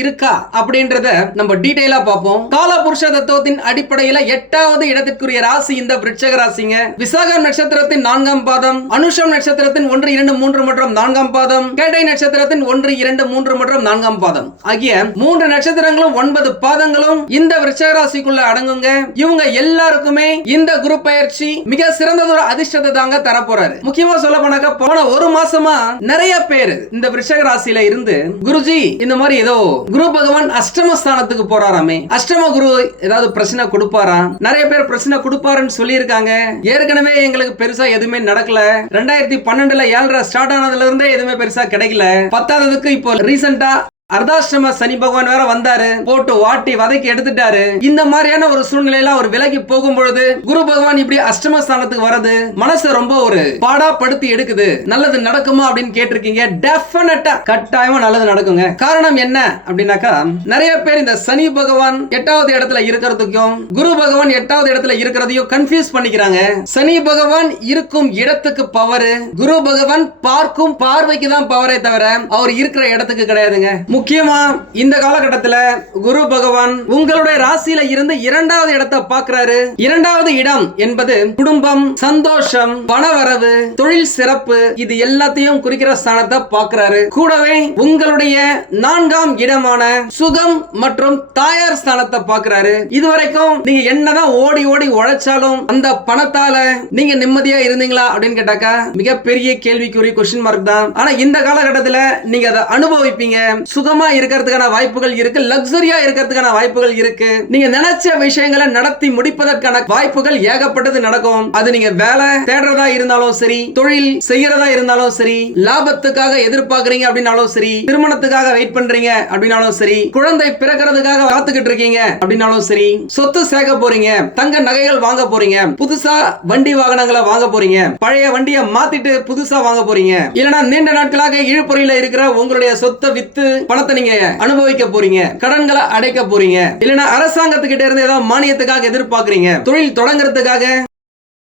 இருக்கா அப்படின்றத நம்ம டீடைலா பார்ப்போம். கால புருஷ தத்துவத்தின் அடிப்படையில எட்டாவது இடத்திற்குரிய ராசி இந்த விருட்சக ராசிங்க. விசாகம் நட்சத்திரத்தின் நான்காம் பாதம் அனுஷம் நட்சத்திரத்தின் ஒன்று இரண்டு மூன்று மற்றும் நான்காம் பாதம் கேடை நட்சத்திரத்தின் ஒன்று இரண்டு மூன்று மற்றும் நான்காம் பாதம். ஆகிய மூன்று நட்சத்திரங்களும் ஒன்பது பாதங்களும் இந்த விருட்சக ராசிக்குள்ள அடங்குங்க. இவங்க எல்லாருக்குமே இந்த குரு பயிற்சி மிக சிறந்ததொரு அதிர்ஷ்டத்தை தாங்க தரப்போறாரு. போறாரு முக்கியமா சொல்ல போனாக்க போன ஒரு மாசமா நிறைய பேர் இந்த விருஷக ராசியில இருந்து குருஜி இந்த மாதிரி ஏதோ குரு பகவான் அஷ்டமஸ்தானத்துக்கு போறாராமே. அஷ்டம குரு ஏதாவது பிரச்சனை கொடுப்பாரா? நிறைய பேர் பிரச்சனை கொடுப்பாருன்னு சொல்லியிருக்காங்க. ஏற்கனவே எங்களுக்கு பெருசா எதுவுமே நடக்கல. ரெண்டாயிரத்தி பன்னெண்டுல ஏழரை ஸ்டார்ட் ஆனதுல இருந்தே எதுவுமே பெருசா கிடைக்கல. பத்தாவதுக்கு இப்போ ரீசெண்டா அர்தாஷ்டம சனி பகவான் வேற வந்தாரு. போட்டு வாட்டி வதக்கி எடுத்துட்டாரு. இந்த மாதிரியான ஒரு சூழ்நிலையில அவர் விலகி போகும் பொழுது குரு பகவான் இப்படி அஷ்டம ஸ்தானத்துக்கு வரது மனசை ரொம்ப ஒரு பாடா படுத்தி எடுக்குது. நல்லது நடக்குமா அப்படின்னு கேட்டிருக்கீங்க. டெஃபினட்டா கட்டாயமா நல்லது நடக்குங்க. காரணம் என்ன அப்படின்னாக்கா நிறைய பேர் இந்த சனி பகவான் எட்டாவது இடத்துல இருக்கிறதுக்கும் குரு பகவான் எட்டாவது இடத்துல இருக்கிறதையும் கன்ஃபியூஸ் பண்ணிக்கிறாங்க. சனி பகவான் இருக்கும் இடத்துக்கு பவர் குரு பகவான் பார்க்கும் பார்வைக்கு தான் பவரே தவிர அவர் இருக்கிற இடத்துக்கு கிடையாதுங்க. முக்கியமா இந்த காலகட்டத்துல குரு பகவான் உங்களுடைய ராசியில இருந்து இரண்டாவது இடத்தை பாக்குறாரு இரண்டாவது இடம் என்பது குடும்பம் சந்தோஷம் பணவரவு தொழில் சிறப்பு இது எல்லாத்தையும் குறிக்கிற ஸ்தானத்தை பாக்குறாரு கூடவே உங்களுடைய நான்காம் இடமான சுகம் மற்றும் தாயார் ஸ்தானத்தை பார்க்கிறாரு. இதுவரைக்கும் நீங்க என்னதான் ஓடி ஓடி உழைச்சாலும் அந்த பணத்தால நீங்க நிம்மதியா இருந்தீங்களா அப்படின்னு கேட்டாக்கா மிகப்பெரிய கேள்விக்குரிய கொஸ்டின் மார்க் தான். ஆனா இந்த காலகட்டத்துல நீங்க அதை அனுபவிப்பீங்க. சுக சுகமா இருக்கிறதுக்கான வாய்ப்புகள் இருக்கு லக்ஸரியா இருக்கிறதுக்கான வாய்ப்புகள் இருக்கு. நீங்க நினைச்ச விஷயங்களை நடத்தி முடிப்பதற்கான வாய்ப்புகள் ஏகப்பட்டது நடக்கும். அது நீங்க வேலை தேடுறதா இருந்தாலும் சரி தொழில் செய்யறதா இருந்தாலும் சரி லாபத்துக்காக எதிர்பார்க்கறீங்க அப்படின்னாலும் சரி திருமணத்துக்காக வெயிட் பண்றீங்க அப்படின்னாலும் சரி குழந்தை பிறக்கிறதுக்காக காத்துக்கிட்டு இருக்கீங்க அப்படின்னாலும் சரி சொத்து சேர்க்க போறீங்க தங்க நகைகள் வாங்க போறீங்க புதுசா வண்டி வாகனங்களை வாங்க போறீங்க பழைய வண்டியை மாத்திட்டு புதுசா வாங்க போறீங்க. இல்லனா நீண்ட நாட்களாக இழுப்புறையில இருக்கிற உங்களுடைய சொத்தை வித்து பண பணத்தை நீங்க அனுபவிக்க போறீங்க கடன்களை அடைக்க போறீங்க. இல்லைன்னா அரசாங்கத்துக்கிட்ட இருந்து ஏதாவது மானியத்துக்காக எதிர்பார்க்கறீங்க. தொழில் தொடங்குறதுக்காக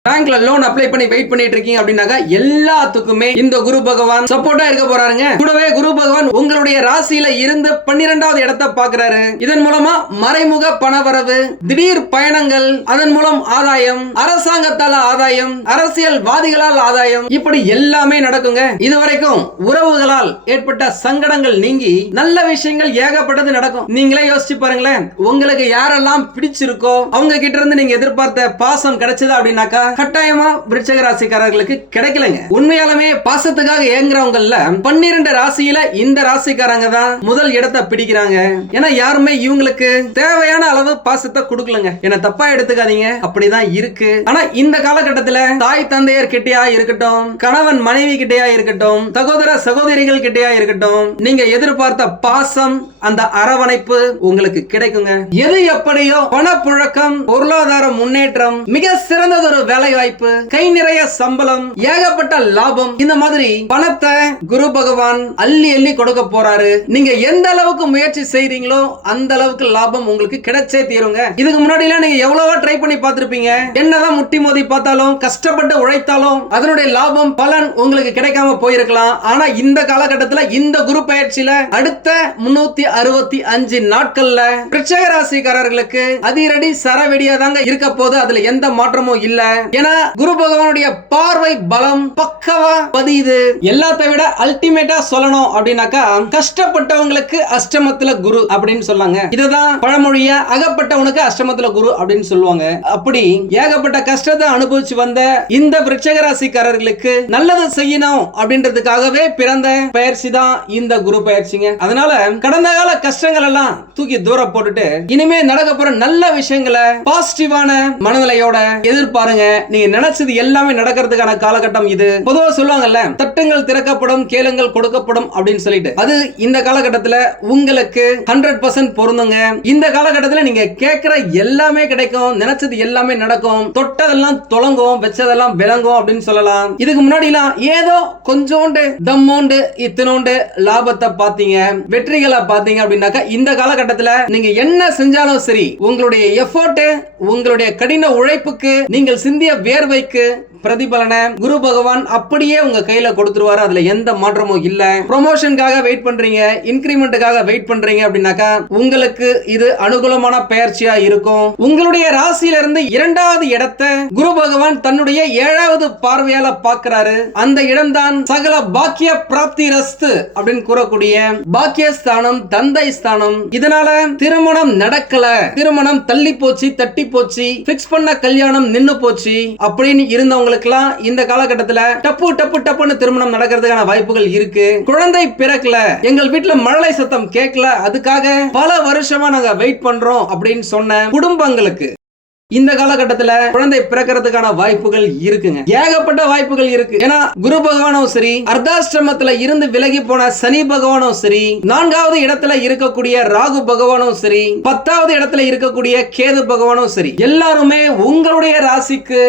பேங்க்ல லோன் அப்ளை பண்ணி வெயிட் பண்ணிட்டு இருக்கீங்க அப்படின்னாக்கா எல்லாத்துக்குமே இந்த குரு பகவான் சப்போர்ட்டா இருக்க போறாருங்க. கூடவே குரு பகவான் உங்களுடைய ராசியில இருந்து பன்னிரெண்டாவது இடத்தை பாக்குறாரு இதன் மூலமா மறைமுக பணவரவு திடீர் பயணங்கள் அதன் மூலம் ஆதாயம் அரசாங்கத்தால ஆதாயம் அரசியல்வாதிகளால் ஆதாயம் இப்படி எல்லாமே நடக்குங்க. இதுவரைக்கும் உறவுகளால் ஏற்பட்ட சங்கடங்கள் நீங்கி நல்ல விஷயங்கள் ஏகப்பட்டது நடக்கும். நீங்களே யோசிச்சு பாருங்களேன். உங்களுக்கு யாரெல்லாம் பிடிச்சிருக்கோ அவங்க கிட்ட இருந்து நீங்க எதிர்பார்த்த பாசம் கிடைச்சதா அப்படின்னாக்கா கட்டாயமா விருச்சக ராசிக்காரர்களுக்கு கிடைக்கலங்க. உண்மையாலுமே பாசத்துக்காக ஏங்குறவங்கல்ல பன்னிரண்டு ராசியில இந்த ராசிக்காரங்க தான் முதல் இடத்தை பிடிக்கிறாங்க. ஏன்னா யாருமே இவங்களுக்கு தேவையான அளவு பாசத்தை கொடுக்கலங்க. என்ன தப்பா எடுத்துக்காதீங்க. அப்படிதான் இருக்கு. ஆனா இந்த காலகட்டத்துல தாய் தந்தையர் கிட்டயா இருக்கட்டும் கணவன் மனைவி கிட்டயா இருக்கட்டும் சகோதர சகோதரிகள் கிட்டயா இருக்கட்டும் நீங்க எதிர்பார்த்த பாசம் அந்த அரவணைப்பு உங்களுக்கு கிடைக்குங்க. எது எப்படியோ பணப்புழக்கம் பொருளாதார முன்னேற்றம் மிக சிறந்ததொரு வேலை வாய்ப்பு கை நிறைய சம்பளம் ஏகப்பட்ட லாபம். இந்த மாதிரி பணத்தை குரு பகவான் அள்ளி அள்ளி கொடுக்க போறாரு. நீங்க எந்த அளவுக்கு முயற்சி செய்றீங்களோ அந்த அளவுக்கு லாபம் உங்களுக்கு கிடைச்சே தீருங்க. இதுக்கு முன்னாடி நீங்க எவ்வளவோ ட்ரை பண்ணி பார்த்திருப்பீங்க. என்னதான் முட்டி மோதி பார்த்தாலும் கஷ்டப்பட்டு உழைத்தாலும் அதனுடைய லாபம் பலன் உங்களுக்கு கிடைக்காம போயிருக்கலாம். ஆனா இந்த காலகட்டத்துல இந்த குரு பயிற்சியில அடுத்த முன்னூத்தி அறுபத்தி அஞ்சு நாட்கள்ல பிரச்சக ராசிக்காரர்களுக்கு அதிரடி சரவெடியா தாங்க இருக்க போது அதுல எந்த மாற்றமும் இல்லை. ஏன்னா குரு பகவானுடைய பார்வை பலம் பக்கவா பதியுது. எல்லாத்தை விட அல்டிமேட்டா சொல்லணும் அப்படின்னாக்கா கஷ்டப்பட்டவங்களுக்கு அஷ்டமத்துல குரு அப்படின்னு சொல்லாங்க. இதுதான் பழமொழிய அகப்பட்டவனுக்கு அஷ்டமத்துல குரு அப்படின்னு சொல்லுவாங்க. அப்படி ஏகப்பட்ட கஷ்டத்தை அனுபவிச்சு வந்த இந்த விருச்சக ராசிக்காரர்களுக்கு நல்லது செய்யணும் அப்படின்றதுக்காகவே பிறந்த பயிற்சி தான் இந்த குரு பயிற்சிங்க. அதனால கடந்த கால கஷ்டங்கள் எல்லாம் தூக்கி தூர போட்டுட்டு இனிமே நடக்க போற நல்ல விஷயங்களை பாசிட்டிவான மனநிலையோட எதிர்பாருங்க. நீங்க நினைச்சது எல்லாமே நடக்கிறதுக்கான காலகட்டம் இது. பொதுவா சொல்லுவாங்கல்ல தட்டுங்கள் திறக்கப்படும் கேளுங்கள் கொடுக்கப்படும் அப்படின்னு சொல்லிட்டு. அது இந்த காலகட்டத்துல உங்களுக்கு ஹண்ட்ரட் பர்சன்ட் பொருந்துங்க. இந்த காலகட்டத்துல நீங்க கேட்கிற எல்லாமே கிடைக்கும் நினைச்சது எல்லாமே நடக்கும். தொட்டதெல்லாம் தொலங்கும் வச்சதெல்லாம் விளங்கும் அப்படின்னு சொல்லலாம். இதுக்கு முன்னாடி ஏதோ கொஞ்சோண்டு தம்மோண்டு இத்தனோண்டு லாபத்தை பார்த்தீங்க வெற்றிகளை பார்த்தீங்க அப்படின்னாக்கா இந்த காலகட்டத்துல நீங்க என்ன செஞ்சாலும் சரி உங்களுடைய எஃபோர்ட் உங்களுடைய கடின உழைப்புக்கு நீங்கள் சிந்திய வேர்வைக்கு பிரதிபலனை குரு பகவான் அப்படியே உங்க கையில கொடுத்துருவாரு. அதுல எந்த மாற்றமும் இல்ல. ப்ரொமோஷனுக்காக வெயிட் பண்றீங்க. இன்கிரிமெண்ட்டுக்காக வெயிட் பண்றீங்க அப்படின்னாக்கா உங்களுக்கு இது அனுகூலமான பயிற்சியா இருக்கும். உங்களுடைய ராசியில இருந்து இரண்டாவது இடத்தை குரு பகவான் தன்னுடைய ஏழாவது பார்வையால பாக்குறாரு அந்த இடம்தான் சகல பாக்கிய பிராப்தி ரஸ்து அப்படின்னு கூறக்கூடிய பாக்கியஸ்தானம் தந்தை ஸ்தானம். இதனால திருமணம் நடக்கல. திருமணம் தள்ளி போச்சு தட்டி போச்சு. பிக்ஸ் பண்ண கல்யாணம் நின்னு போச்சு அப்படின்னு இருந்தவங்களுக்கு பெண்களுக்கெல்லாம் இந்த காலகட்டத்துல டப்பு டப்பு டப்புன்னு திருமணம் நடக்கிறதுக்கான வாய்ப்புகள் இருக்கு. குழந்தை பிறக்கல எங்கள் வீட்டுல மழலை சத்தம் கேட்கல அதுக்காக பல வருஷமா நாங்க வெயிட் பண்றோம் அப்படின்னு சொன்ன குடும்பங்களுக்கு இந்த காலகட்டத்துல குழந்தை பிறக்கிறதுக்கான வாய்ப்புகள் இருக்குங்க. ஏகப்பட்ட வாய்ப்புகள் இருக்கு. ஏன்னா குரு பகவானும் சரி அர்த்தாஷ்டமத்துல இருந்து விலகி போன சனி பகவானும் சரி நான்காவது இடத்துல இருக்கக்கூடிய ராகு பகவானும் சரி பத்தாவது இடத்துல இருக்கக்கூடிய கேது பகவானும் சரி எல்லாருமே உங்களுடைய ராசிக்கு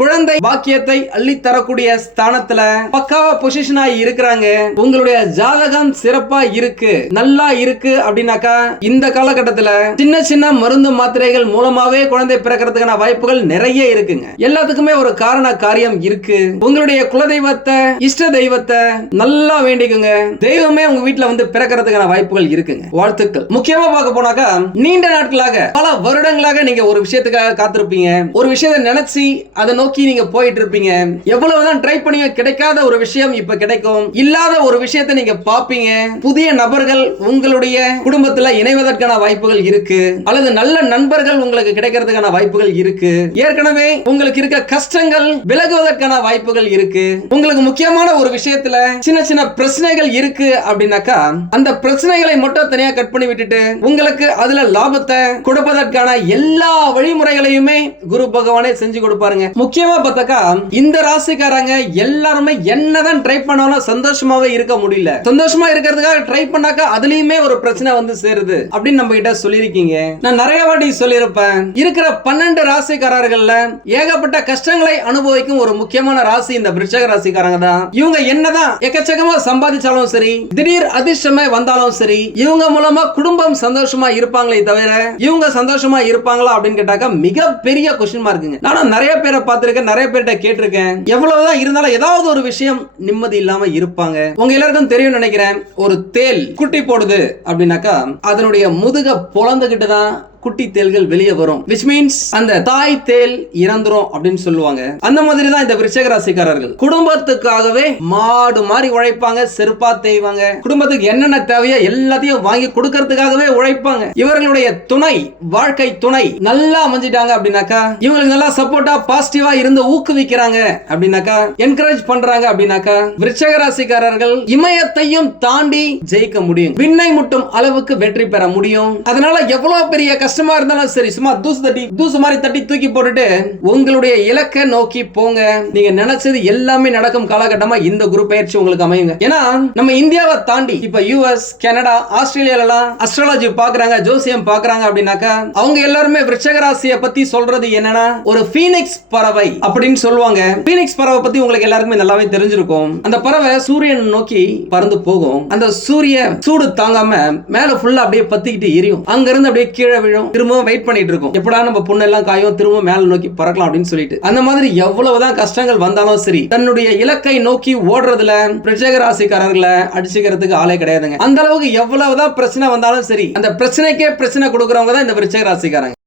குழந்தை பாக்கியத்தை அள்ளி தரக்கூடிய ஸ்தானத்துல பக்காவா பொசிஷனா இருக்கிறாங்க. உங்களுடைய ஜாதகம் சிறப்பா இருக்கு. நல்லா இருக்கு அப்படின்னாக்கா இந்த காலகட்டத்துல சின்ன சின்ன மருந்து மாத்திரைகள் மூலமாவே குழந்தை பிறக்கிறதுக்கான வாய்ப்புகள் நிறைய இருக்குங்க. எல்லாத்துக்குமே ஒரு காரண காரியம் இருக்கு. உங்களுடைய குலதெய்வத்தை இஷ்ட தெய்வத்தை நல்லா வேண்டிக்குங்க. தெய்வமே உங்க வீட்டுல வந்து பிறக்கிறதுக்கான வாய்ப்புகள் இருக்குங்க. வாழ்த்துக்கள். முக்கியமா பார்க்க போனாக்கா நீண்ட நாட்களாக பல வருடங்களாக நீங்க ஒரு விஷயத்துக்காக காத்திருப்பீங்க. ஒரு விஷயத்தை நினைச்சு அதை நோக்கி நீங்க போயிட்டு இருப்பீங்க எவ்வளவுதான் ட்ரை பண்ணி கிடைக்காத ஒரு விஷயம் இப்ப கிடைக்கும். இல்லாத ஒரு விஷயத்தை நீங்க பாப்பீங்க புதிய நபர்கள் உங்களுடைய குடும்பத்துல இணைவதற்கான வாய்ப்புகள் இருக்கு. அல்லது நல்ல நண்பர்கள் உங்களுக்கு கிடைக்கிறதுக்கான வாய்ப்புகள் இருக்கு. ஏற்கனவே உங்களுக்கு இருக்க கஷ்டங்கள் விலகுவதற்கான வாய்ப்புகள் இருக்கு. உங்களுக்கு முக்கியமான ஒரு விஷயத்துல சின்ன சின்ன பிரச்சனைகள் இருக்கு அப்படின்னாக்கா அந்த பிரச்சனைகளை மட்டும் தனியா கட் பண்ணி விட்டுட்டு உங்களுக்கு அதுல லாபத்தை கொடுப்பதற்கான எல்லா வழிமுறைகளையுமே குரு பகவானே செஞ்சு கொடுப்பாருங்க. முக்கியமா பார்த்தாக்கா இந்த ராசிக்காரங்க எல்லாருமே என்னதான் ட்ரை பண்ணாலும் சந்தோஷமாவே இருக்க முடியல. சந்தோஷமா இருக்கிறதுக்காக ட்ரை பண்ணாக்கா அதுலயுமே ஒரு பிரச்சனை வந்து சேருது அப்படின்னு நம்ம கிட்ட சொல்லியிருக்கீங்க. நான் நிறைய வாட்டி சொல்லியிருப்பேன். இருக்கிற பன்னெண்டு ராசிக்காரர்கள்ல ஏகப்பட்ட கஷ்டங்களை அனுபவிக்கும் ஒரு முக்கியமான ராசி இந்த விருச்சக ராசிக்காரங்க தான். இவங்க என்னதான் எக்கச்சக்கமா சம்பாதிச்சாலும் சரி திடீர் அதிர்ஷ்டமே வந்தாலும் சரி இவங்க மூலமா குடும்பம் சந்தோஷமா இருப்பாங்களே தவிர இவங்க சந்தோஷமா இருப்பாங்களா அப்படின்னு கேட்டாக்கா மிகப்பெரிய கொஸ்டின் மார்க்குங்க நானும் நிறைய பேரை பார்த்து பார்த்திருக்கேன் நிறைய பேர்கிட்ட கேட்டிருக்கேன். எவ்வளவுதான் இருந்தாலும் ஏதாவது ஒரு விஷயம் நிம்மதி இல்லாம இருப்பாங்க. உங்க எல்லாருக்கும் தெரியும் நினைக்கிறேன் ஒரு தேல் குட்டி போடுது அப்படின்னாக்கா அதனுடைய முதுக பொழந்துகிட்டு தான் குட்டி தேள்கள் வெளியே வரும். விச் மீன்ஸ் அந்த தாய் தேல் இறந்துரும் அப்படின்னு சொல்லுவாங்க. அந்த மாதிரி தான் இந்த விருச்சக ராசிக்காரர்கள் குடும்பத்துக்காகவே மாடு மாதிரி உழைப்பாங்க செருப்பா தேய்வாங்க. குடும்பத்துக்கு என்னென்ன தேவையோ எல்லாத்தையும் வாங்கி கொடுக்கறதுக்காகவே உழைப்பாங்க. இவர்களுடைய துணை வாழ்க்கை துணை நல்லா அமைஞ்சிட்டாங்க அப்படின்னாக்கா இவங்களுக்கு நல்லா சப்போர்ட்டா பாசிட்டிவா இருந்து ஊக்குவிக்கிறாங்க அப்படின்னாக்கா என்கரேஜ் பண்றாங்க அப்படின்னாக்கா விருச்சக ராசிக்காரர்கள் இமயத்தையும் தாண்டி ஜெயிக்க முடியும். விண்ணை முட்டும் அளவுக்கு வெற்றி பெற முடியும். அதனால எவ்வளவு பெரிய கஷ்டம் இருந்தாலும் சரி சும்மா தூசு தட்டி தூசு மாதிரி தட்டி தூக்கி போட்டுட்டு உங்களுடைய இலக்கை நோக்கி போங்க. நீங்க நினைச்சது எல்லாமே நடக்கும் காலகட்டமா இந்த குரு பயிற்சி உங்களுக்கு அமையுங்க. ஏன்னா நம்ம இந்தியாவை தாண்டி இப்ப யூஎஸ் கனடா ஆஸ்திரேலியாலாம் அஸ்ட்ராலஜி பாக்குறாங்க ஜோசியம் பாக்குறாங்க அப்படின்னாக்கா அவங்க எல்லாருமே விருச்சக ராசியை பத்தி சொல்றது என்னன்னா ஒரு பீனிக்ஸ் பறவை அப்படின்னு சொல்லுவாங்க. பீனிக்ஸ் பறவை பத்தி உங்களுக்கு எல்லாருக்குமே நல்லாவே தெரிஞ்சிருக்கும். அந்த பறவை சூரியன் நோக்கி பறந்து போகும். அந்த சூரிய சூடு தாங்காம மேல ஃபுல்லா அப்படியே பத்திக்கிட்டு எரியும். அங்க இருந்து அப்படியே கீழே விழும். திரும்பவும் வெயிட் பண்ணிட்டு இருக்கும் எப்படா நம்ம பொண்ணு எல்லாம் காயும் திரும்ப மேல நோக்கி பறக்கலாம் அப்படின்னு சொல்லிட்டு. அந்த மாதிரி எவ்வளவுதான் கஷ்டங்கள் வந்தாலும் சரி தன்னுடைய இலக்கை நோக்கி ஓடுறதுல பிரச்சக ராசிக்காரர்களை அடிச்சுக்கிறதுக்கு ஆளே கிடையாதுங்க. அந்த அளவுக்கு எவ்வளவுதான் பிரச்சனை வந்தாலும் சரி அந்த பிரச்சனைக்கே பிரச்சனை கொடுக்கறவங்க தான் இந்த விருச்சக ராசிக்காரங்க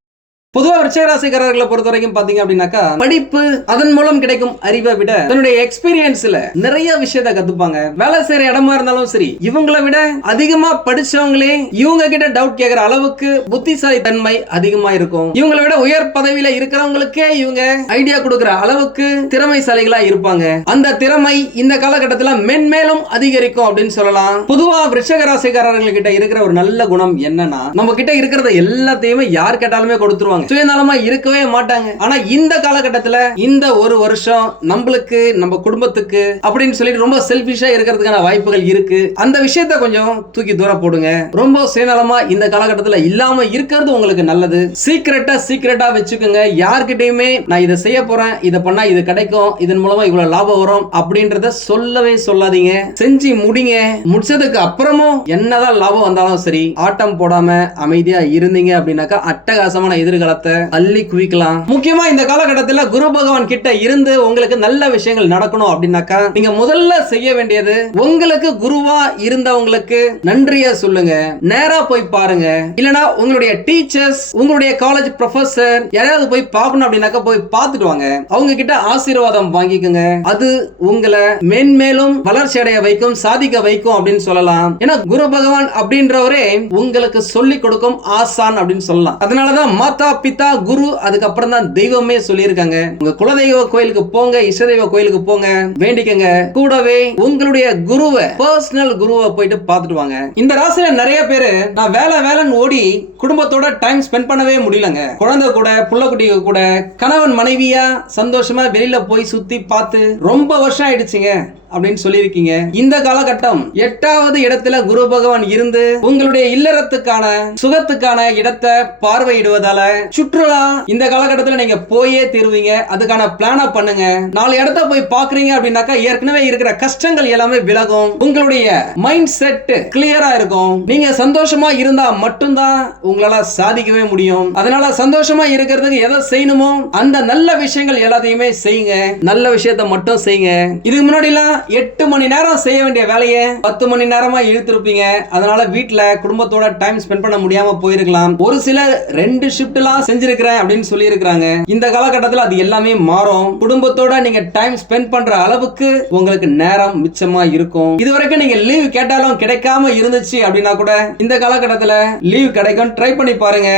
பொதுவா விருச்சகராசிக்காரர்களை பொறுத்த வரைக்கும் பாத்தீங்க அப்படின்னாக்கா படிப்பு அதன் மூலம் கிடைக்கும் அறிவை விட தன்னுடைய எக்ஸ்பீரியன்ஸ்ல நிறைய விஷயத்த கத்துப்பாங்க. வேலை செய்யற இடமா இருந்தாலும் சரி இவங்களை விட அதிகமா படிச்சவங்களே இவங்க கிட்ட டவுட் கேட்கற அளவுக்கு புத்திசாலி தன்மை அதிகமா இருக்கும். இவங்களை விட உயர் பதவியில இருக்கிறவங்களுக்கே இவங்க ஐடியா கொடுக்கற அளவுக்கு திறமைசாலிகளா இருப்பாங்க. அந்த திறமை இந்த காலகட்டத்துல மென்மேலும் அதிகரிக்கும் அப்படின்னு சொல்லலாம். பொதுவா விருச்சகராசிக்காரர்கள் கிட்ட இருக்கிற ஒரு நல்ல குணம் என்னன்னா நம்ம கிட்ட இருக்கிறத எல்லாத்தையுமே யார் கேட்டாலுமே கொடுத்துருவாங்க. சுயநலமா இருக்கவே மாட்டாங்க. ஆனா இந்த காலகட்டத்துல இந்த ஒரு வருஷம் நம்மளுக்கு நம்ம குடும்பத்துக்கு அப்படின்னு சொல்லிட்டு ரொம்ப செல்பிஷா இருக்கிறதுக்கான வாய்ப்புகள் இருக்கு. அந்த விஷயத்த கொஞ்சம் தூக்கி தூர போடுங்க. ரொம்ப சுயநலமா இந்த காலகட்டத்துல இல்லாம இருக்கிறது உங்களுக்கு நல்லது. சீக்கிரட்டா சீக்கிரட்டா வச்சுக்கோங்க. யார்கிட்டயுமே நான் இதை செய்ய போறேன் இதை பண்ணா இது கிடைக்கும் இதன் மூலமா இவ்வளவு லாபம் வரும் அப்படின்றத சொல்லவே சொல்லாதீங்க. செஞ்சு முடிங்க. முடிச்சதுக்கு அப்புறமும் என்னதான் லாபம் வந்தாலும் சரி ஆட்டம் போடாம அமைதியா இருந்தீங்க அப்படின்னாக்கா அட்டகாசமான எதிர்காலத்தை அள்ளி குவிக்கலாம். முக்கியமா இந்த காலகட்டத்துல குரு பகவான் கிட்ட இருந்து உங்களுக்கு நல்ல விஷயங்கள் நடக்கணும் அப்படின்னாக்கா நீங்க முதல்ல செய்ய வேண்டியது உங்களுக்கு குருவா இருந்தவங்களுக்கு நன்றிய சொல்லுங்க. நேரா போய் பாருங்க. இல்லனா உங்களுடைய டீச்சர்ஸ் உங்களுடைய காலேஜ் ப்ரொஃபசர் யாராவது போய் பார்க்கணும் அப்படின்னாக்கா போய் பார்த்துட்டு வாங்க. அவங்க கிட்ட ஆசீர்வாதம் வாங்கிக்கோங்க. அது உங்களை மென்மேலும் வளர்ச்சி அடைய வைக்கும் சாதிக்க வைக்கும் அப்படின்னு சொல்லலாம். ஏன்னா குரு பகவான் அப்படின்றவரே உங்களுக்கு சொல்லி கொடுக்கும் ஆசான் அப்படின்னு சொல்லலாம். அதனாலதான் மாதா பிதா குரு அதுக்கப்புறம் தான் தெய்வமே சொல்லியிருக்காங்க. உங்க குலதெய்வ கோயிலுக்கு போங்க இஷ்டதெய்வ கோயிலுக்கு போங்க வேண்டிக்கங்க. கூடவே உங்களுடைய குருவை பர்சனல் குருவை போயிட்டு பார்த்துட்டு வாங்க. இந்த ராசியில நிறைய பேரு நான் வேலை வேலைன்னு ஓடி குடும்பத்தோட டைம் ஸ்பெண்ட் பண்ணவே முடியலங்க. குழந்தை கூட புள்ளக்குட்டி கூட கணவன் மனைவியா சந்தோஷமா வெளியில போய் சுத்தி பார்த்து ரொம்ப வருஷம் ஆயிடுச்சுங்க. அப்படின்னு சொல்லியிருக்கீங்க. இந்த காலகட்டம் எட்டாவது இடத்துல குரு பகவான் இருந்து உங்களுடைய இல்லறத்துக்கான சுகத்துக்கான இடத்தை பார்வையிடுவதால சுற்றுலா இந்த காலகட்டத்தில் நீங்க போயே தீருவீங்க. அதுக்கான பிளான பண்ணுங்க. நாலு இடத்த போய் பாக்குறீங்க அப்படின்னாக்கா ஏற்கனவே இருக்கிற கஷ்டங்கள் எல்லாமே விலகும். உங்களுடைய மைண்ட் செட் கிளியரா இருக்கும். நீங்க சந்தோஷமா இருந்தா மட்டும்தான் உங்களால சாதிக்கவே முடியும். அதனால சந்தோஷமா இருக்கிறதுக்கு எதை செய்யணுமோ அந்த நல்ல விஷயங்கள் எல்லாத்தையுமே செய்யுங்க. நல்ல விஷயத்தை மட்டும் செய்யுங்க. இதுக்கு முன்னாடிலாம் எட்டு மணி நேரம் செய்ய வேண்டிய வேலையை பத்து மணி நேரமா இழுத்திருப்பீங்க. அதனால வீட்டுல குடும்பத்தோட டைம் ஸ்பெண்ட் பண்ண முடியாம போயிருக்கலாம். ஒரு சிலர் ரெண்டு ஷிஃப்ட் எல்லாம் செஞ்சிருக்கிறேன் அப்படின்னு சொல்லி இருக்கிறாங்க இந்த காலகட்டத்தில் அது எல்லாமே மாறும். குடும்பத்தோட நீங்க டைம் ஸ்பெண்ட் பண்ற அளவுக்கு உங்களுக்கு நேரம் மிச்சமா இருக்கும். இது வரைக்கும் நீங்க லீவ் கேட்டாலும் கிடைக்காம இருந்துச்சு அப்படின்னா கூட இந்த காலகட்டத்தில் லீவ் கிடைக்கும் ட்ரை பண்ணி பாருங்க.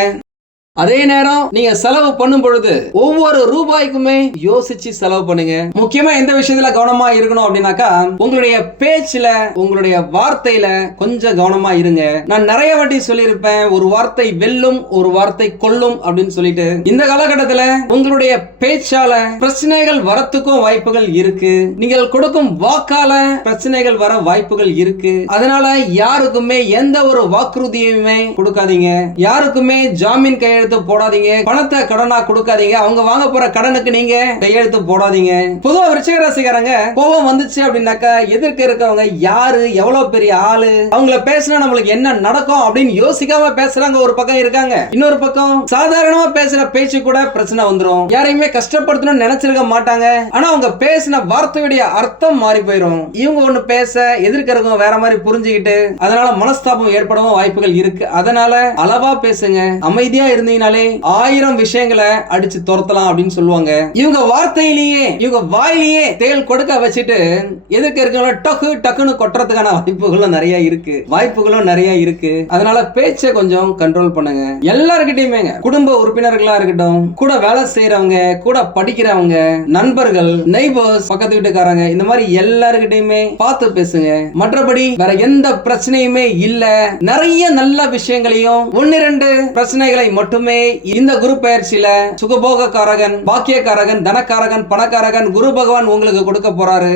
அதே நேரம் நீங்க செலவு பண்ணும் பொழுது ஒவ்வொரு ரூபாய்க்குமே யோசிச்சு செலவு பண்ணுங்க. முக்கியமா எந்த விஷயத்துல கவனமா இருக்கணும் அப்படின்னாக்கா உங்களுடைய பேச்சுல உங்களுடைய வார்த்தையில கொஞ்சம் கவனமா இருங்க. நான் நிறைய வாட்டி சொல்லியிருப்பேன் ஒரு வார்த்தை வெல்லும் ஒரு வார்த்தை கொல்லும் அப்படின்னு சொல்லிட்டு. இந்த காலகட்டத்துல உங்களுடைய பேச்சால பிரச்சனைகள் வரத்துக்கும் வாய்ப்புகள் இருக்கு. நீங்கள் கொடுக்கும் வாக்கால பிரச்சனைகள் வர வாய்ப்புகள் இருக்கு. அதனால யாருக்குமே எந்த ஒரு வாக்குறுதியுமே கொடுக்காதீங்க. யாருக்குமே ஜாமீன் கையெழுத்து போடாதீங்க. பணத்தை கடனா கொடுக்காதீங்க. அவங்க வாங்க போற கடனுக்கு நீங்க கையெழுத்து போடாதீங்க. பொதுவா விருச்சிக ராசிக்காரங்க கோபம் வந்துச்சு அப்படின்னாக்கா எதிர்க்க இருக்கவங்க யாரு? எவ்வளவு பெரிய ஆளு? அவங்கள பேசினா நம்மளுக்கு என்ன நடக்கும் அப்படின்னு யோசிக்காம பேசுறாங்க. ஒரு பக்கம் இருக்காங்க. இன்னொரு பக்கம் சாதாரணமா பேசுற பேச்சு கூட பிரச்சனை வந்துரும். யாரையுமே கஷ்டப்படுத்தணும்னு நினைச்சிருக்க மாட்டாங்க. ஆனா அவங்க பேசின வார்த்தையுடைய அர்த்தம் மாறி போயிடும் இவங்க ஒண்ணு பேச எதிர்க்கிறவங்க வேற மாதிரி புரிஞ்சுக்கிட்டு அதனால மனஸ்தாபம் ஏற்படவும் வாய்ப்புகள் இருக்கு. அதனால அளவா பேசுங்க. அமைதியா இருந்தீங்க இருந்தீங்கனாலே ஆயிரம் விஷயங்களை அடிச்சு துரத்தலாம் அப்படின்னு சொல்லுவாங்க. இவங்க வார்த்தையிலேயே இவங்க வாயிலேயே தேல் கொடுக்க வச்சுட்டு எதிர்க்க இருக்கவங்கள டக்கு டக்குன்னு கொட்டுறதுக்கான வாய்ப்புகளும் நிறைய இருக்கு. வாய்ப்புகளும் நிறைய இருக்கு. அதனால பேச்சை கொஞ்சம் கண்ட்ரோல் பண்ணுங்க. எல்லாருக்கிட்டையுமே குடும்ப உறுப்பினர்களா இருக்கட்டும் கூட வேலை செய்யறவங்க கூட படிக்கிறவங்க நண்பர்கள் நெய்பர்ஸ் பக்கத்து வீட்டுக்காரங்க இந்த மாதிரி எல்லாருக்கிட்டையுமே பார்த்து பேசுங்க. மற்றபடி வேற எந்த பிரச்சனையுமே இல்ல. நிறைய நல்ல விஷயங்களையும் ஒன்னு ரெண்டு பிரச்சனைகளை மட்டுமே இந்த குரு பயிற்சியில சுகபோகக்காரகன் பாக்கியக்காரகன் தனக்காரகன் பணக்காரகன் குரு பகவான் உங்களுக்கு கொடுக்க போறாரு.